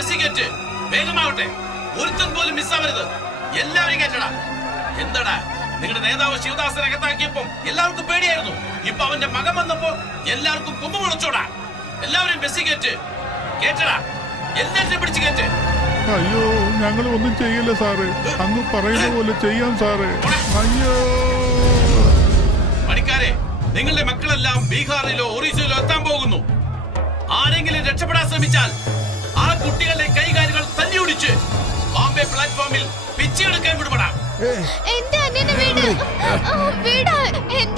ബസ്സിൽ കയറ്റ്. വേഗമാവട്ടെ, ഒരുത്തൻ പോലും മിസ്സാവരുത്. എല്ലാവരും കയറ്റടാ. എന്താടാ നിങ്ങളുടെ നേതാവ് ശിവദാസനെ അകത്താക്കിയപ്പോ എല്ലാവർക്കും പേടിയായിരുന്നു. ഇപ്പൊ അവന്റെ മകൻ വന്നപ്പോ എല്ലാവർക്കും കുമ്പ് വിളിച്ചോടാ. എല്ലാവരും ബസ്സിൽ കയറ്റ്. കേറ്റടാ, എല്ലാവരും പിടിച്ച് കയറ്റ്. അയ്യോ, ഞങ്ങൾ ഒന്നും ചെയ്യില്ല സാറേ. അങ്ങ് പറയുന്ന പോലെ ചെയ്യാം സാറേ. അയ്യോ പണിക്കാരെ, നിങ്ങളുടെ മക്കളെല്ലാം ബീഹാറിലോ ഒറീസയിലോ എത്താൻ പോകുന്നു. ആരെങ്കിലും രക്ഷപ്പെടാൻ ശ്രമിച്ചാൽ ആ കുട്ടികളുടെ കൈകാലുകൾ തല്ലിയൊടിച്ച് ബോംബെ പ്ലാറ്റ്ഫോമിൽ പിച്ചെടുക്കാൻ വിടുപെടാം. എന്റെ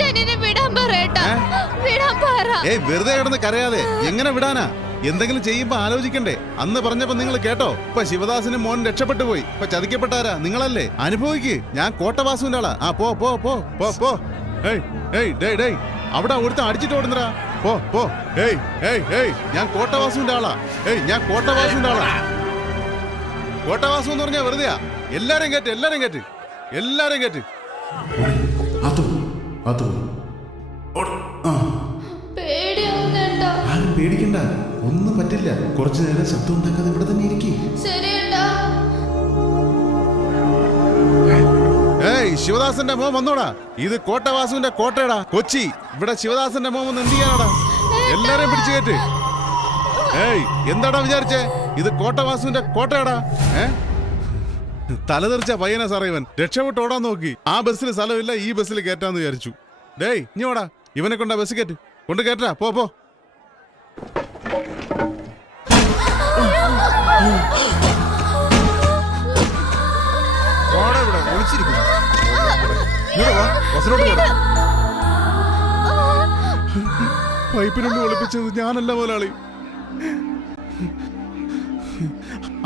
അനിയനെ വിടാൻ പറയട്ടാ. വിടാൻ പറ. വെറുതെ കിടന്ന് കരയാതെ എങ്ങനെ വിടാനാ? എന്തെങ്കിലും ചെയ്യുമ്പോ ആലോചിക്കണ്ടേ? അന്ന് പറഞ്ഞപ്പോ നിങ്ങൾ കേട്ടോ? ഇപ്പൊ ശിവദാസന് മോൻ രക്ഷപ്പെട്ടു പോയി. ഇപ്പൊ ചതിക്കപ്പെട്ടാരാ? നിങ്ങളല്ലേ? അനുഭവിക്ക്. ഞാൻ കോട്ടവാസുവിന്റെ ആളാ. ആ പോ പോ പോ പോ പോ. അവിടെ ഒരുത്തൻ അടിച്ചിട്ട് ഓടുന്നടാ. പോ പോ. ഞാൻ കോട്ടവാസുവിന്റെ ആളാ. ഞാൻ കോട്ടവാസുവിന്റെ ആളാ. കോട്ടവാസു എന്ന് പറഞ്ഞാ വെറുതെയാ. എല്ലാരും കേട്ട്, എല്ലാരും കേട്ട്, എല്ലാരും കേട്ട്. പേടിക്കണ്ട, ഒന്നും പറ്റില്ല. കുറച്ചു നേരം ശബ്ദം ഉണ്ടാക്കാതെ ഇവിടെ തന്നെ ഇരിക്കും. ശിവദാസന്റെ മോൻ വന്നോടാ. ഇത് കോട്ടവാസുവിന്റെ കോട്ടയടാ, കൊച്ചി. ഇവിടെ ശിവദാസന്റെ മോൻ വന്ന് എന്ത് ചെയ്യാനാടാ? എല്ലാരെയും പിടിച്ചു കയറ്റ്. എന്താടാ വിചാരിച്ചേ? ഇത് കോട്ടവാസുവിന്റെ കോട്ടയടാ. തലതെറിച്ച പയ്യനാ സാറേ ഇവൻ. രക്ഷപ്പെട്ട് ഓടാൻ നോക്കി. ആ ബസ്സിൽ സ്ഥലമില്ല, ഈ ബസ്സിൽ കയറ്റാന്ന് വിചാരിച്ചു. ഇനി ഓടാ, ഇവനെ കൊണ്ടാ ബസ് കയറ്റ്. കൊണ്ട് കയറ്റാ. പോ പോ. പൈപ്പിനുള്ളിൽ ഒളിപ്പിച്ചത് ഞാനല്ല മുതലാളി.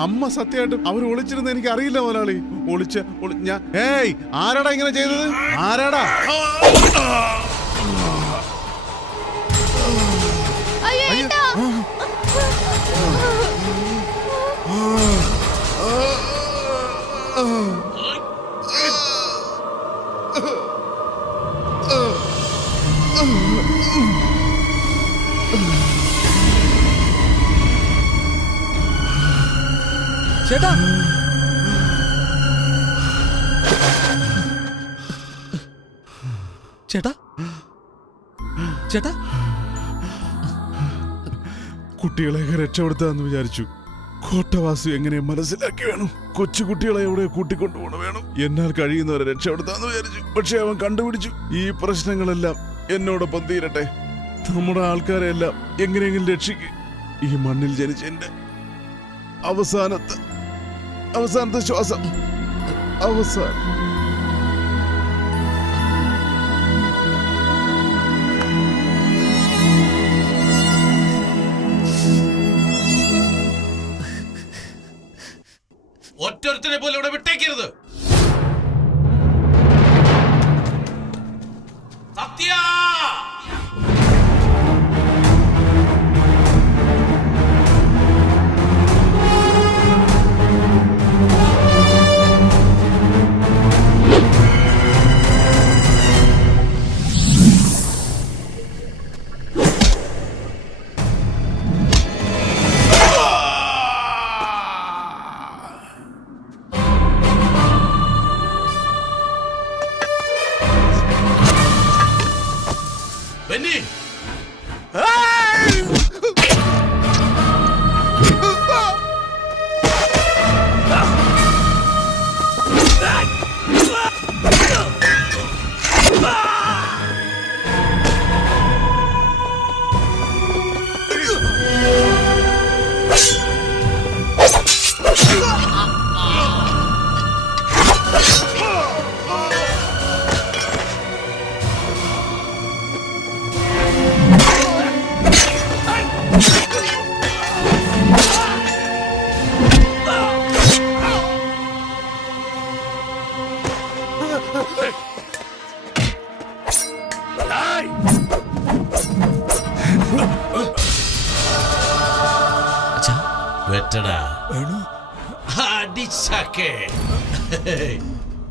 അമ്മ സത്യമായിട്ടും അവർ ഒളിച്ചിരുന്ന് എനിക്ക് അറിയില്ല മുതലാളി. ആരാടാ ഇങ്ങനെ ചെയ്തത്? ആരാടാ? ചേട്ടാ, ചേട്ടാ, ചേട്ടാ, കുട്ടികളെയൊക്കെ രക്ഷപ്പെടുത്താന്ന് വിചാരിച്ചു. കോട്ടവാസു എങ്ങനെ മനസ്സിലാക്കി വേണം. കൊച്ചുകുട്ടികളെ എവിടെ കൂട്ടിക്കൊണ്ടുപോകണം വേണം. എന്നാൽ കഴിയുന്നവരെ രക്ഷപ്പെടുത്താന്ന് വിചാരിച്ചു. പക്ഷെ അവൻ കണ്ടുപിടിച്ചു. ഈ പ്രശ്നങ്ങളെല്ലാം എന്നോടൊപ്പം തീരട്ടെ. നമ്മുടെ ആൾക്കാരെ എല്ലാം എങ്ങനെയെങ്കിലും രക്ഷിക്ക്. ഈ മണ്ണിൽ ജനിച്ച എന്റെ അവസാനത്തെ ശ്വാസം. അവസാനം. ഒറ്റൊരുത്തനെ പോലെ ഇവിടെ വിട്ടേക്കരുത്. സത്യ ബെന്നി,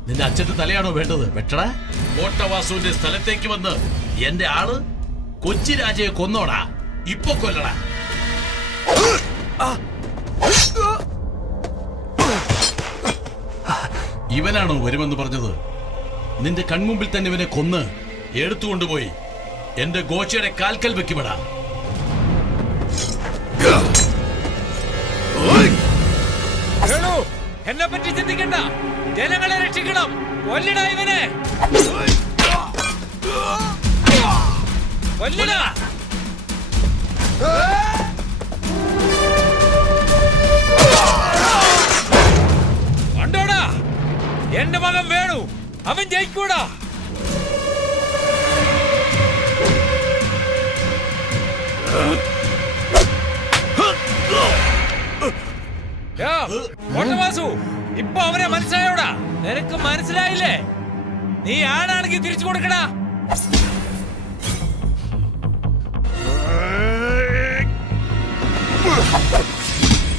നിന്റെ അച്ഛന്റെ തലയാണോ വേണ്ടത്? വെട്ടടാ. കോട്ടവാസുവിന്റെ സ്ഥലത്തേക്ക് വന്ന് എന്റെ ആള് കൊച്ചി രാജയെ കൊന്നോടാ. ഇപ്പൊ കൊല്ലടാ. ഇവനാണോ വരുമെന്ന് പറഞ്ഞത്? നിന്റെ കൺമുമ്പിൽ തന്നെ ഇവനെ കൊന്ന് എടുത്തുകൊണ്ടുപോയി എന്റെ ഗോച്ചയുടെ കാൽക്കൽ വെക്കുമെടാ. എന്നെ പറ്റി ചിന്തിക്കണ്ട, ജനങ്ങളെ രക്ഷിക്കണം. കൊല്ലടാ ഇവനെ, കൊല്ലടാ. കണ്ടോടാ, എന്റെ മകൻ വേണു, അവൻ ജയിക്കൂടാ. വാസു, ഇപ്പൊ അവനെ മനസ്സിലായോടാ? നിനക്ക് മനസ്സിലായില്ലേ? നീ ആണാണെങ്കിൽ തിരിച്ചു കൊടുക്കടാ.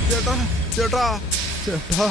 ചേട്ടാ ചേട്ടാ ചേട്ടാ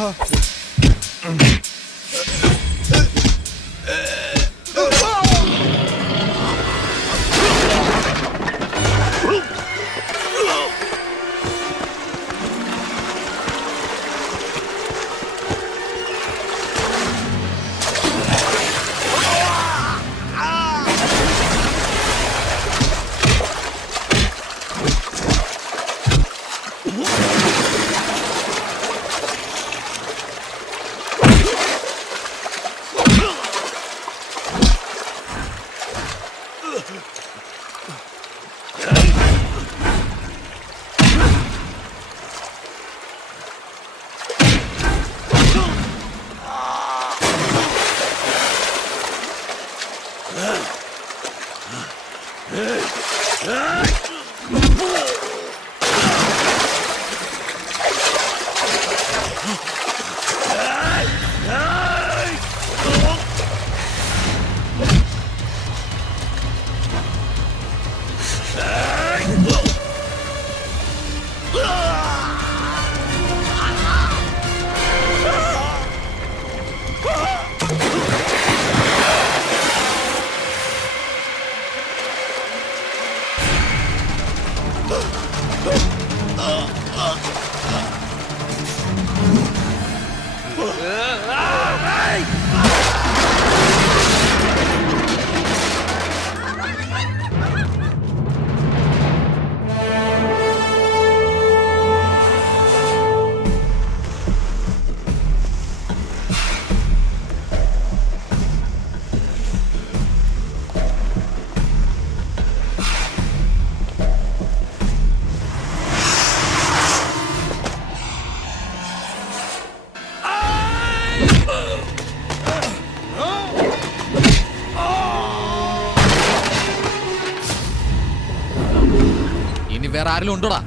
വേറെ ആരെങ്കിലും ഉണ്ടോടാ?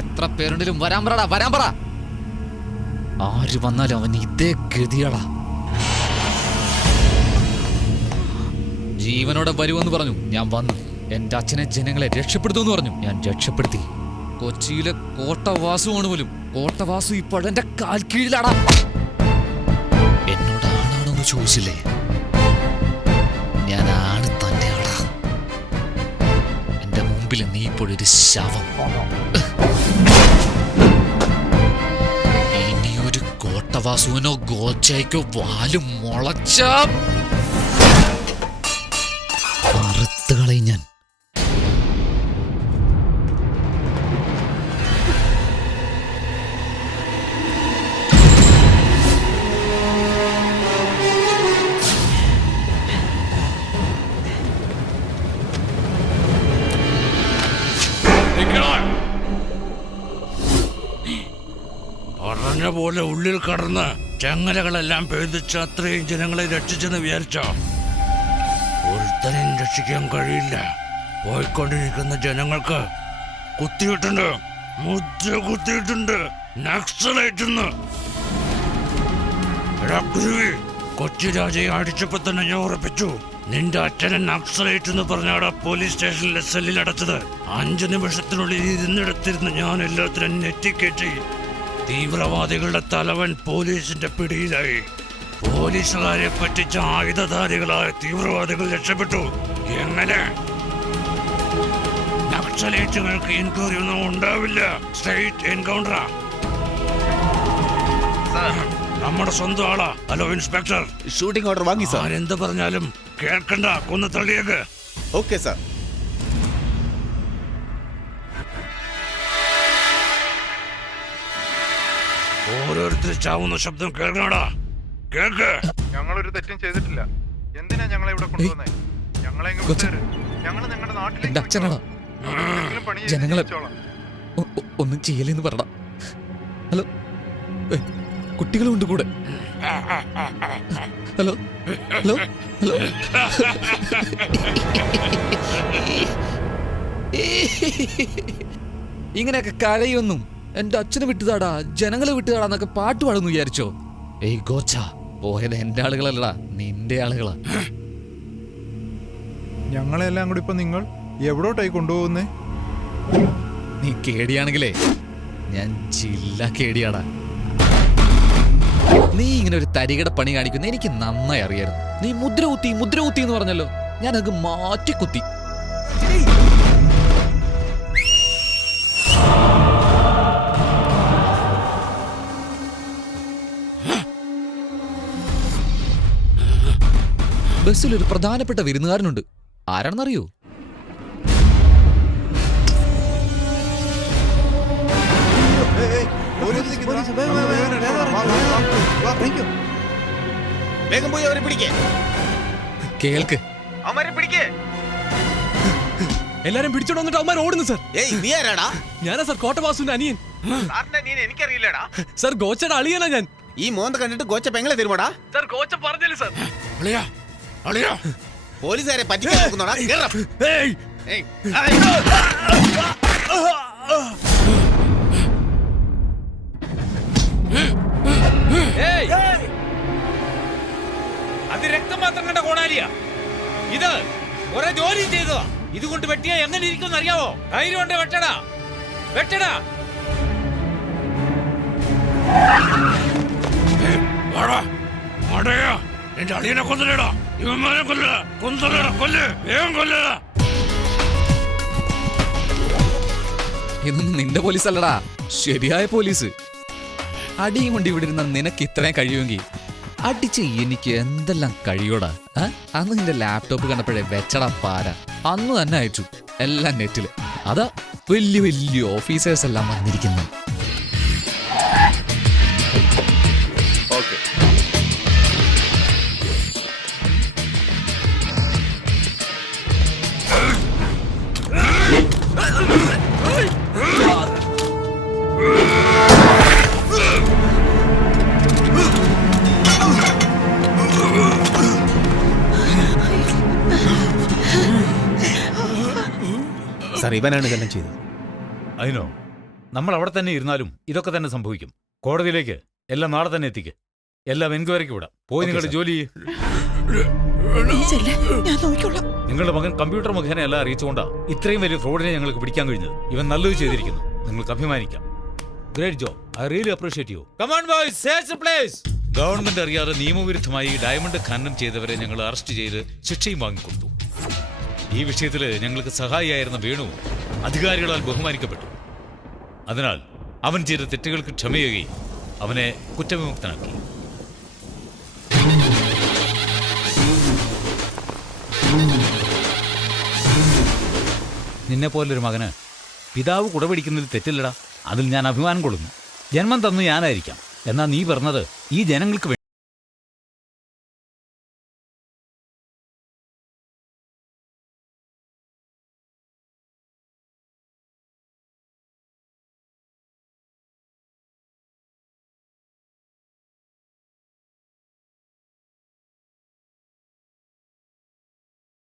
എത്ര പേരുണ്ടെങ്കിലും വരാൻ പറടാ, വരാൻ പറ. ആര് വന്നാലും അവൻ ഇതേ ഗതിയാടാ. ജീവനോടെ വരുമെന്ന് പറഞ്ഞു, ഞാൻ വന്നു. എന്റെ അച്ഛനെ ജനങ്ങളെ രക്ഷപ്പെടുത്തുമെന്ന് പറഞ്ഞു, ഞാൻ രക്ഷപ്പെടുത്തി. കൊച്ചിയിലെ കോട്ടവാസുവാണ് പോലും. കോട്ടവാസു ഇപ്പോൾ എന്റെ കാൽ കീഴിലാടാ. എന്നോട് ആണാണോന്ന് ചോദിച്ചില്ലേ? ഞാൻ ആണ് തന്നെയാടാ. എന്റെ മുമ്പിൽ നീ ഇപ്പോഴൊരു ശവം. ഇനിയൊരു കോട്ടവാസുവിനോ ഗോച്ചയ്ക്കോ വാലും മുളച്ച അറുത്തുകളയും ഞാൻ. പറഞ്ഞ പോലെ ഉള്ളിൽ കടന്ന് ചങ്ങലകളെല്ലാം പേദിച്ച് അത്രയും ജനങ്ങളെ രക്ഷിച്ചെന്ന് വിചാരിച്ചോ? ഒരുത്തനെയും രക്ഷിക്കാൻ കഴിയില്ല. പോയിക്കൊണ്ടിരിക്കുന്ന ജനങ്ങൾക്ക് കുത്തിയിട്ടുണ്ട്, മുദ്ര കുത്തിയിട്ടുണ്ട്, നക്സലൈറ്റെന്ന്. എടാ കുരുവി, കൊച്ചി രാജയെ അടിച്ചപ്പോ തന്നെ ഞാൻ ഉറപ്പിച്ചു, നിന്റെ അച്ഛനെ നക്സലൈറ്റ് എന്ന് പറഞ്ഞാടാ പോലീസ് സ്റ്റേഷനിലെ സെല്ലിൽ അടച്ചത്. 5 നിമിഷത്തിനുള്ളിൽ ഇരുന്നിടത്തിരുന്ന് ഞാൻ എല്ലാത്തിനും നെറ്റിക്കേറ്റി. തീവ്രവാദികളുടെ തലവൻ പോലീസിന്റെ പിടിയിലായി. പോലീസുകാരെ പറ്റിച്ച ആയുധധാരികളായ തീവ്രവാദികൾ രക്ഷപ്പെട്ടു. എങ്ങനെ? നക്സലൈറ്റുകൾക്ക് എൻക്വയറി ഒന്നും ഉണ്ടാവില്ല. സ്ട്രൈറ്റ് എൻകൗണ്ടറാ. നമ്മുടെ സ്വന്തം ആളാ. Hello inspector. ഷൂട്ടിംഗ് ഓർഡർ വാങ്ങി സാർ. ആരെന്ത് പറഞ്ഞാലും കേൾക്കണ്ട, കൊന്നു തള്ളിയേക്ക്. Okay sir. ഓരോരുത്തർ ചാവുന്ന ശബ്ദം കേൾക്കണടാ. കേൾക്ക്. ഞങ്ങളൊരു തെറ്റും ചെയ്തിട്ടില്ല. എന്തിനാ ഞങ്ങളെ ഇവിടെ കൊണ്ടുവന്നേ? ഞങ്ങളെ ഇങ്ങ് വിട്ടേര്. ഞങ്ങള് നിങ്ങളുടെ നാട്ടിലേക്ക് എന്റെ അച്ഛനാടാ. എന്തെങ്കിലും പണി ചെയ്ത് ജനങ്ങളെ ജീവിച്ചോളാം. ഒന്നും ചെയ്യലെന്ന് പറടാ. ഹലോ, കുട്ടികളും ഉണ്ട് കൂടെ. Hello hello hello. ഇങ്ങനെയൊക്കെ കരയൊന്നും എന്റെ അച്ഛനെ വിട്ടുതാടാ, ജനങ്ങളെ വിട്ടുതാടാന്നൊക്കെ പാട്ട് പാടുന്നു വിചാരിച്ചോ? ഏയ് ഗോച്ച, പോയത് എന്റെ ആളുകളല്ലടാ, നിന്റെ ആളുകളാ. ഞങ്ങളെല്ലാം കൂടി ഇപ്പൊ നിങ്ങൾ എവിടോട്ടായി കൊണ്ടുപോകുന്നേ? നീ കേടിയാണെങ്കിലേ ഞാൻ ജില്ല കേടിയാടാ. നീ ഇങ്ങനെ ഒരു തരികട പണി കാണിക്കുന്ന എനിക്ക് നന്നായി അറിയായിരുന്നു. നീ മുദ്ര കുത്തി എന്ന് പറഞ്ഞല്ലോ, ഞാനത് മാറ്റി കുത്തി. ബസ്സിൽ ഒരു പ്രധാനപ്പെട്ട വിരുന്നുകാരനുണ്ട്. ആരാണെന്നറിയോ? വേഗം പോയി അവരെ പിടിക്കേ. കേൾക്ക്. അവരെ പിടിക്കേ. എല്ലാരും പിടിച്ചോണ്ട് വന്നിട്ട് അവന്മാർ ഓടുന്നു സാർ. ഏയ് നീ ആരാടാ? ഞാനാ സാർ കോട്ടവാസുവിന്റെ അനിയൻ. സാറിന്റെ നീ എനിക്കറിയില്ലടാ. സാർ ഗോച്ചയുടെ അളിയനാ ഞാൻ. ഈ മോന്ത കണ്ടിട്ട് ഗോച്ച പെങ്ങളെ തരുമോടാ? സാർ ഗോച്ച പറഞ്ഞില്ല സാർ. അളിയാ, അളിയാ. പോലീസുകാരെ പറ്റിക്കാൻ നോക്കുന്നോടാ? കേറാ. ഏയ്, ഏയ്. അത് രക്തം മാത്രം കണ്ട കോടാലിയാ. ഇത് കുറെ ജോലി ചെയ്തതാ. ഇതുകൊണ്ട് വെട്ടിയാ എങ്ങനെ ഇരിക്കും അറിയാവോ? ധൈര്യം കൊണ്ട് വെട്ടടാ, വെട്ടടാ. വാടാ, വാടയാ. എന്റെ അളിയനെ കൊല്ലടാ, ഇവന്മാരെ കൊല്ലടാ, കൊല്ല്, വേഗം കൊല്ലടാ. ഇതൊന്നും നിന്റെ പോലീസ് അല്ലടാ, ശരിയായ പോലീസ്. അടിയും കൊണ്ട് ഇവിടെ ഇരുന്ന നിനക്ക് ഇത്രയും കഴിയുമെങ്കിൽ അടിച്ച് എനിക്ക് എന്തെല്ലാം കഴിയോടാ. അന്ന് നിന്റെ ലാപ്ടോപ്പ് കണ്ടപ്പോഴേ വെച്ചടാ പാര. അന്ന് തന്നെ അയച്ചു എല്ലാം നെറ്റില്. അതാ വലിയ വലിയ ഓഫീസേഴ്സ് എല്ലാം വന്നിരിക്കുന്നു. സാർ, ഇവനാണ് ഇതെല്ലാം ചെയ്തത്. അതിനോ നമ്മൾ അവിടെ തന്നെ ഇരുന്നാലും ഇതൊക്കെ തന്നെ സംഭവിക്കും. കോടതിയിലേക്ക് എല്ലാം നാളെ തന്നെ എത്തിക്ക്. എല്ലാം എൻക്വയറിക്ക് വിടാം. പോയി നിങ്ങളുടെ ജോലി നിങ്ങളുടെ മകൻ കമ്പ്യൂട്ടർ മുഖേന എല്ലാം അറിയിച്ചുകൊണ്ടാ ഇത്രയും വലിയ ഫ്രോഡിനെ ഞങ്ങൾക്ക് പിടിക്കാൻ കഴിഞ്ഞത്. ഇവൻ നല്ലത് ചെയ്തിരിക്കുന്നു. നിങ്ങൾക്ക് അഭിമാനിക്കാം. Great job. I really appreciate you. Come on boys, search the place. Government അറിയാതെ നിയമവിരുദ്ധമായി ഡയമണ്ട് ഖനനം ചെയ്തവരെ ഞങ്ങൾ അറസ്റ്റ് ചെയ്ത് ശിക്ഷയും വാങ്ങിക്കൊടുത്തു. ഈ വിഷയത്തിൽ ഞങ്ങൾക്ക് സഹായിയായിരുന്ന വേണു അധികാരികളാൽ ബഹുമാനിക്കപ്പെട്ടു. അതിനാൽ അവൻ ചെയ്ത തെറ്റുകൾക്ക് ക്ഷമയുകയും അവനെ കുറ്റവിമുക്തനാക്കി. നിന്നെ പോലൊരു മകന് പിതാവ് കുടപിടിക്കുന്നതിൽ തെറ്റില്ലടാ. അതിൽ ഞാൻ അഭിമാനം കൊള്ളുന്നു. ജന്മം തന്നു ഞാനായിരിക്കാം, എന്നാൽ നീ പറഞ്ഞത് ഈ ജനങ്ങൾക്ക്